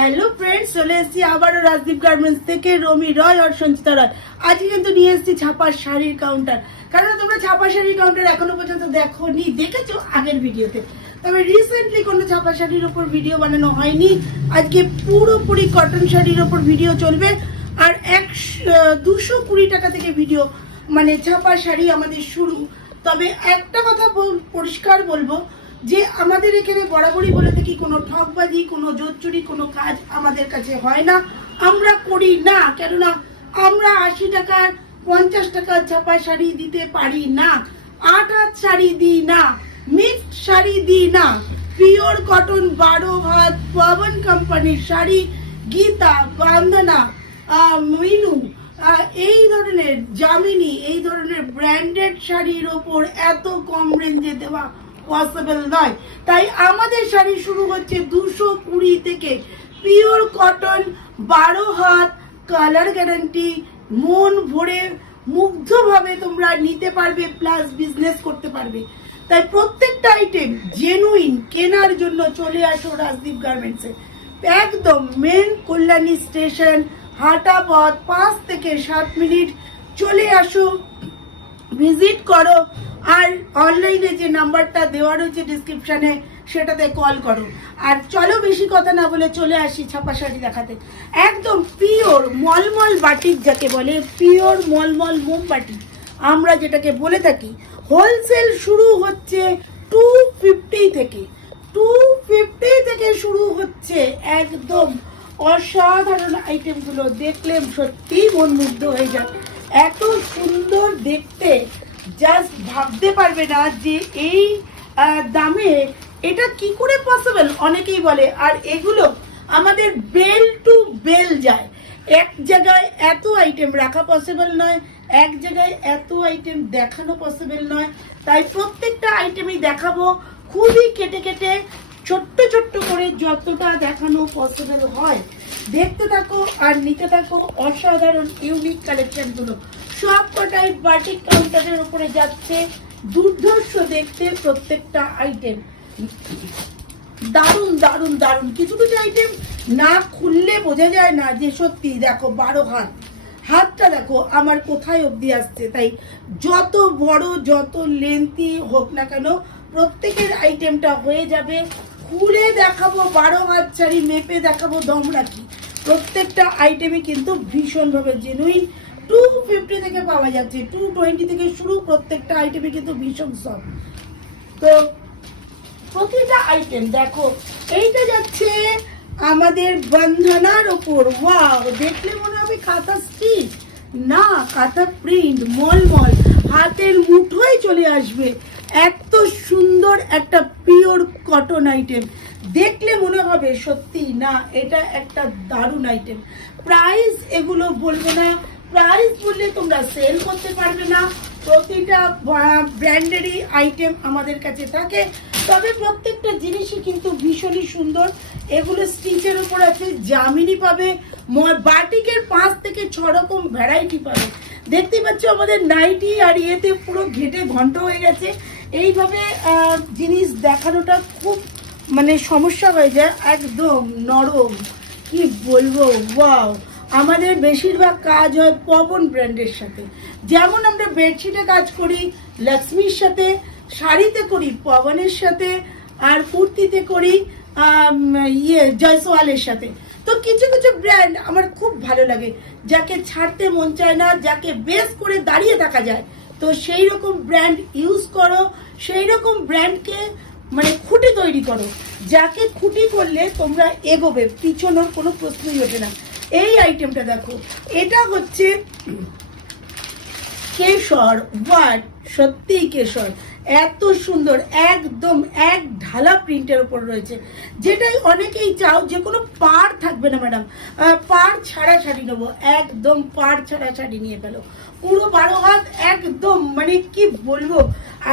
Hello friends, চলে এসেছি আবারও রাজদীপ গার্মেন্টস থেকে রমি রয় আর সঞ্চিতা রয়। আজকে কিন্তু নিয়ে এসেছি ছাপার শাড়ির কাউন্টার। কারণ তোমরা ছাপা শাড়ির কাউন্টার এখনো পর্যন্ত দেখোনি, দেখেছো আগের ভিডিওতে, তবে রিসেন্টলি কোনো ছাপা শাড়ির ওপর ভিডিও বানানো হয়নি। আজকে পুরোপুরি কটন শাড়ির ওপর ভিডিও চলবে। আর 220 টাকা থেকে ভিডিও, মানে ছাপা শাড়ি আমাদের শুরু। তবে একটা কথা পরিষ্কার বলবো যে আমাদের এখানে বরাবরই বলে থাকি, কোনো ঠকবাজি, কোনো জোচ্চুরি, কোনো কাজ আমাদের কাছে হয় না, আমরা করি না। কেননা আমরা 80 টাকার 50 টাকার ছাপা শাড়ি দিতে পারি না, 8 হাত শাড়ি দিই না, মিক্সড শাড়ি দিই না। পিওর কটন 12 হাত পবন কোম্পানির শাড়ি, গীতা, বান্ধনা, মিনু, এই ধরনের জামিনী, এই ধরনের ব্র্যান্ডেড শাড়ির ওপর এত কম রেঞ্জে দেওয়া পসিবল নয়। তাই আমাদের শাড়ি শুরু হচ্ছে 220 থেকে। পিওর কটন 12 হাত, কালার গ্যারান্টি, মন ভরে মুগ্ধভাবে তোমরা নিতে পারবে, প্লাস বিজনেস করতে পারবে। তাই প্রত্যেকটা আইটেম জেনুইন কেনার জন্য চলে আসো রাজদীপ গার্মেন্টসে। একদম মেন কল্যাণী স্টেশন, হাঁটা পথ 5 থেকে 7 মিনিট। চলে আসো, ভিজিট করো, আর অনলাইনে যে নাম্বারটা দেওয়া রয়েছে ডিসক্রিপশনে সেটাতে কল করো। আর চলো বেশি কথা না বলে চলে আসি ছাপা শাড়ি দেখাতে। একদম পিওর মলমল বাটিক, যাকে বলে পিওর মলমল মোমবাটি আমরা যেটাকে বলে থাকি। হোলসেল শুরু হচ্ছে 250 থেকে, 250 থেকে শুরু হচ্ছে। একদম অসাধারণ আইটেমগুলো দেখলে সত্যিই মন মুগ্ধ হয়ে যায়। এত সুন্দর দেখতে, জাস্ট ভাবতে পারবে না যে এই দামে এটা কি করে পসিবল, অনেকেই বলে। আর এগুলো আমাদের বেল টু বেল যায়, এক জায়গায় এত আইটেম রাখা পসিবল নয়, এক জায়গায় এত আইটেম দেখানো পসিবল নয়। তাই প্রত্যেকটা আইটেমই দেখাবো খুবই কেটে কেটে, ছোট্ট ছোট্ট করে, যতটা দেখানো পসিবল হয়। দেখতে থাকো আর নিতে থাকো অসাধারণ ইউনিক কালেকশনগুলো। সব কটাই বাটিক কাউন্টারের উপরে যাচ্ছে। দুর্ধর্ষ দেখতে প্রত্যেকটা আইটেম, দারুণ দারুণ দারুণ। কিছু কিছু আইটেম না খুললে বোঝা যায় না যে সত্যি। দেখো 12 হাত, হাতটা দেখো আমার কোথায় অবধি আসছে। তাই যত বড় যত লেন্থি হোক না কেন, প্রত্যেকের আইটেমটা হয়ে যাবে। খুলে দেখাবো 12 হাত শাড়ি, মেপে দেখাবো, দম রাখি। প্রত্যেকটা আইটেমই কিন্তু ভীষণভাবে জেনুইন। 250 থেকে পাওয়া যাচ্ছে, 220 থেকে শুরু। প্রত্যেকটা আইটেমে কিন্তু ভীষণ সফট। তো প্রতিটা আইটেম দেখো, এইটা যাচ্ছে আমাদের বন্ধনার ওপর। ওয়াও, দেখলে মনে হবে কাঁথা স্টিচ, না কাঁথা প্রিন্ট, মলমল, হাতের মুঠোয় চলে আসবে। এত সুন্দর একটা পিওর কটন আইটেম, দেখলে মনে হবে সত্যি না এটা একটা দারুণ আইটেম। প্রাইস এগুলো বলবো না, প্রাইস বললে তোমরা সেল করতে পারবে না। প্রতিটা ব্র্যান্ডেরই আইটেম আমাদের কাছে থাকে, তবে প্রত্যেকটা জিনিসই কিন্তু ভীষণই সুন্দর। এগুলো স্টিচের উপর আছে, জামিনি পাবে, বাটিকের 5 থেকে 6 রকম ভ্যারাইটি পাবে। দেখতে পাচ্ছ আমাদের নাইটি আর ইয়েতে পুরো ঘেটে ঘন্ট হয়ে গেছে। এইভাবে জিনিস দেখানোটা খুব মানে সমস্যা হয়ে যায়, একদম নরম, কি বলবো। ওয়াও, আমাদের বেশিরভাগ কাজ হয় পবন ব্র্যান্ডের সাথে। যেমন আমরা বেডশিটে কাজ করি লক্ষ্মীর সাথে, শাড়িতে করি পবনের সাথে, আর কুর্তিতে করি জয়সওয়ালের সাথে। তো কিছু কিছু ব্র্যান্ড আমার খুব ভালো লাগে, যাকে ছাড়তে মন চায় না, যাকে বেস করে দাঁড়িয়ে থাকা যায়। তো সেই রকম ব্র্যান্ড ইউজ করো, সেই রকম ব্র্যান্ডকে মানে খুঁটি তৈরি করো, যাকে খুঁটি করলে তোমরা এগোবে, পিছনের কোনো প্রশ্নই ওঠে না। এই আইটেমটা দেখো, এটা হচ্ছে কেশর ওয়াট, সত্যিই কেশর, এত সুন্দর, একদম এক ঢালা প্রিন্টের উপর রয়েছে। যেটাই অনেকেই চাও যে কোনো পাড় থাকবে না ম্যাডাম, পাড় ছাড়া শাড়ি নেবো, একদম পাড় ছাড়া শাড়ি নিয়ে ফেলো। পুরো 12 হাত, একদম মানে কি বলবো,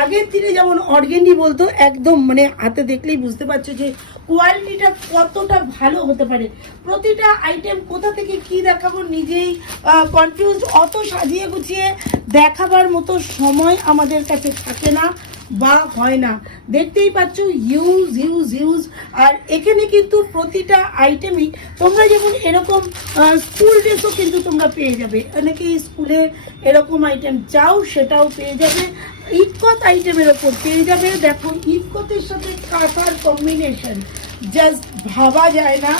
আগের দিনে যেমন অর্গেন্ডি বলতো, একদম মানে হাতে দেখলেই বুঝতে পারছো যে কোয়ালিটিটা কতটা ভালো হতে পারে। প্রতিটা আইটেম কোথা থেকে কি দেখাবো নিজেই কনফিউজ। অত সাজিয়ে গুছিয়ে দেখাবার মতো সময় আমাদের কাছে থাকে না। বা হয় না। দেখতেই পাচ্ছ ইউজ ইউজ ইউজ। আর এখানে কিন্তু প্রতিটা আইটেমই তোমরা যেমন এরকম স্কুল ড্রেসও কিন্তু তোমরা পেয়ে যাবে, অনেকেই স্কুলে এরকম আইটেম চাও সেটাও পেয়ে যাবে। ইকত আইটেমের ওপর পেয়ে যাবে। দেখো ইকতের সাথে কাঁথার কম্বিনেশন জাস্ট ভাবা যায় না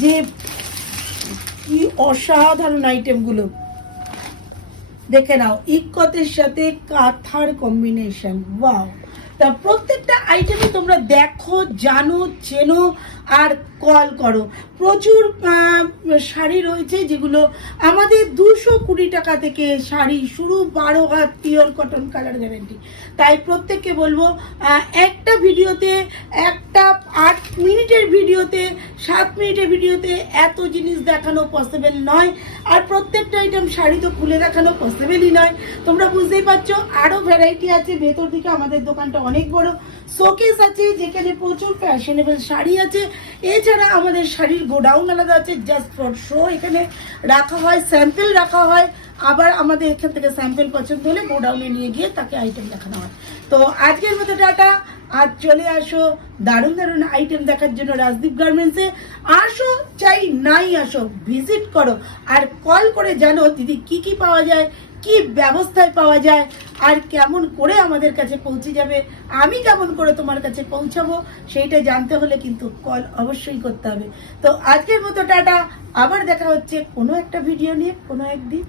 যে কি অসাধারণ আইটেমগুলো। দেখে নাও ইকতের সাথে কাঁথার কম্বিনেশন, ওয়াও। তা প্রত্যেকটা আইটেমে তোমরা দেখো, জানো, চেনো আর কল করো। প্রচুর শাড়ি রয়েছে যেগুলো আমাদের 220 টাকা থেকে শাড়ি শুরু, 12 হাত পিওর কটন কালার গ্যারেন্টি। তাই প্রত্যেককে বলবো একটা ভিডিওতে, একটা 8 মিনিটের ভিডিওতে, 7 মিনিটের ভিডিওতে এত জিনিস দেখানো পসিবল নয়। আর প্রত্যেকটা আইটেম শাড়ি তো খুলে দেখানো পসিবলই নয়। তোমরা বুঝতেই পারছো আরো ভ্যারাইটি আছে। ভেতর দিকে আমাদের দোকানটা অনেক বড়, শোকেস আছে যেখানে প্রচুর ফ্যাশনেবল শাড়ি আছে। এছাড়া আমাদের শাড়ির গোডাউন আলাদা আছে জাস্ট ফর শো। এখানে রাখা হয়, স্যাম্পল রাখা হয়, আবার আমাদের এখান থেকে স্যাম্পল পছন্দ হলে গোডাউনে নিয়ে গিয়ে তাকে আইটেম দেখানো হয়। তো আজকের মতো টাটা। আর চলে আসো দারুণ দারুণ আইটেম দেখার জন্য রাজদীপ গার্মেন্টসে। আসো চাই নাই আসো, ভিজিট করো আর কল করে জানো দিদি কি কি পাওয়া যায়, কি ব্যবস্থায় পাওয়া যায়, আর কেমন করে আমাদের কাছে পৌঁছে যাবে, আমি কেমন করে তোমার কাছে পৌঁছাবো সেইটা জানতে হলে কিন্তু কল অবশ্যই করতে হবে। তো আজকের মতো টাটা, আবার দেখা হচ্ছে কোনো একটা ভিডিও নিয়ে কোনো একদিন।